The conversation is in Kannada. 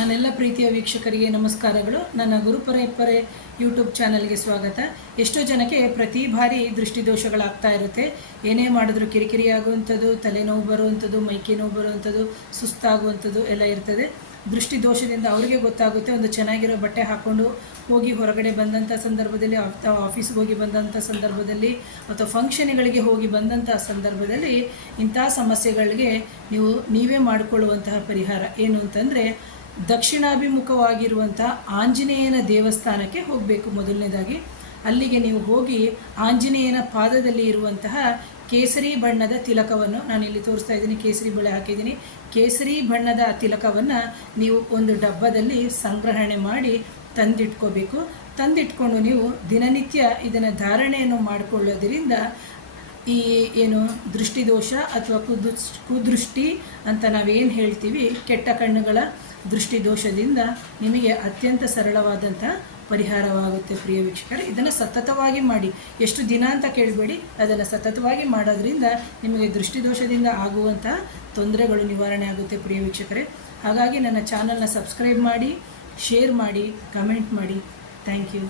ನನ್ನೆಲ್ಲ ಪ್ರೀತಿಯ ವೀಕ್ಷಕರಿಗೆ ನಮಸ್ಕಾರಗಳು. ನನ್ನ ಗುರುಪರಂಪರೆ ಯೂಟ್ಯೂಬ್ ಚಾನಲ್ಗೆ ಸ್ವಾಗತ. ಎಷ್ಟೋ ಜನಕ್ಕೆ ಪ್ರತಿ ಬಾರಿ ದೃಷ್ಟಿದೋಷಗಳಾಗ್ತಾ ಇರುತ್ತೆ. ಏನೇ ಮಾಡಿದ್ರು ಕಿರಿಕಿರಿ ಆಗುವಂಥದ್ದು, ತಲೆನೋವು ಬರುವಂಥದ್ದು, ಮೈಕೈ ನೋವು ಬರುವಂಥದ್ದು, ಸುಸ್ತಾಗುವಂಥದ್ದು ಎಲ್ಲ ಇರ್ತದೆ. ದೃಷ್ಟಿದೋಷದಿಂದ ಅವರಿಗೆ ಗೊತ್ತಾಗುತ್ತೆ. ಒಂದು ಚೆನ್ನಾಗಿರೋ ಬಟ್ಟೆ ಹಾಕ್ಕೊಂಡು ಹೋಗಿ ಹೊರಗಡೆ ಬಂದಂಥ ಸಂದರ್ಭದಲ್ಲಿ, ಆಫೀಸ್ಗೆ ಹೋಗಿ ಬಂದಂಥ ಸಂದರ್ಭದಲ್ಲಿ ಅಥವಾ ಫಂಕ್ಷನ್ಗಳಿಗೆ ಹೋಗಿ ಬಂದಂಥ ಸಂದರ್ಭದಲ್ಲಿ ಇಂಥ ಸಮಸ್ಯೆಗಳಿಗೆ ನೀವೇ ಮಾಡಿಕೊಳ್ಳುವಂತಹ ಪರಿಹಾರ ಏನು ಅಂತಂದರೆ, ದಕ್ಷಿಣಾಭಿಮುಖವಾಗಿರುವಂಥ ಆಂಜನೇಯನ ದೇವಸ್ಥಾನಕ್ಕೆ ಹೋಗಬೇಕು. ಮೊದಲನೇದಾಗಿ ಅಲ್ಲಿಗೆ ನೀವು ಹೋಗಿ ಆಂಜನೇಯನ ಪಾದದಲ್ಲಿ ಇರುವಂತಹ ಕೇಸರಿ ಬಣ್ಣದ ತಿಲಕವನ್ನು, ನಾನಿಲ್ಲಿ ತೋರಿಸ್ತಾ ಇದ್ದೀನಿ, ಕೇಸರಿ ಬಳೆ ಹಾಕಿದ್ದೀನಿ. ಕೇಸರಿ ಬಣ್ಣದ ತಿಲಕವನ್ನು ನೀವು ಒಂದು ಡಬ್ಬದಲ್ಲಿ ಸಂಗ್ರಹಣೆ ಮಾಡಿ ತಂದಿಟ್ಕೋಬೇಕು. ತಂದಿಟ್ಕೊಂಡು ನೀವು ದಿನನಿತ್ಯ ಇದನ್ನು ಧಾರಣೆಯನ್ನು ಮಾಡಿಕೊಳ್ಳೋದ್ರಿಂದ ಈ ದೃಷ್ಟಿದೋಷ ಅಥವಾ ಕುದೃಷ್ಟಿ ಅಂತ ನಾವೇನು ಹೇಳ್ತೀವಿ, ಕೆಟ್ಟ ಕಣ್ಣುಗಳ ದೃಷ್ಟಿದೋಷದಿಂದ ನಿಮಗೆ ಅತ್ಯಂತ ಸರಳವಾದಂಥ ಪರಿಹಾರವಾಗುತ್ತೆ. ಪ್ರಿಯ ವೀಕ್ಷಕರೇ, ಇದನ್ನು ಸತತವಾಗಿ ಮಾಡಿ. ಎಷ್ಟು ದಿನ ಅಂತ ಕೇಳಬೇಡಿ, ಅದನ್ನು ಸತತವಾಗಿ ಮಾಡೋದ್ರಿಂದ ನಿಮಗೆ ದೃಷ್ಟಿದೋಷದಿಂದ ಆಗುವಂತಹ ತೊಂದರೆಗಳು ನಿವಾರಣೆ ಆಗುತ್ತೆ. ಪ್ರಿಯ ವೀಕ್ಷಕರೇ, ಹಾಗಾಗಿ ನನ್ನ ಚಾನಲ್ನ ಸಬ್ಸ್ಕ್ರೈಬ್ ಮಾಡಿ, ಶೇರ್ ಮಾಡಿ, ಕಮೆಂಟ್ ಮಾಡಿ. Thank you.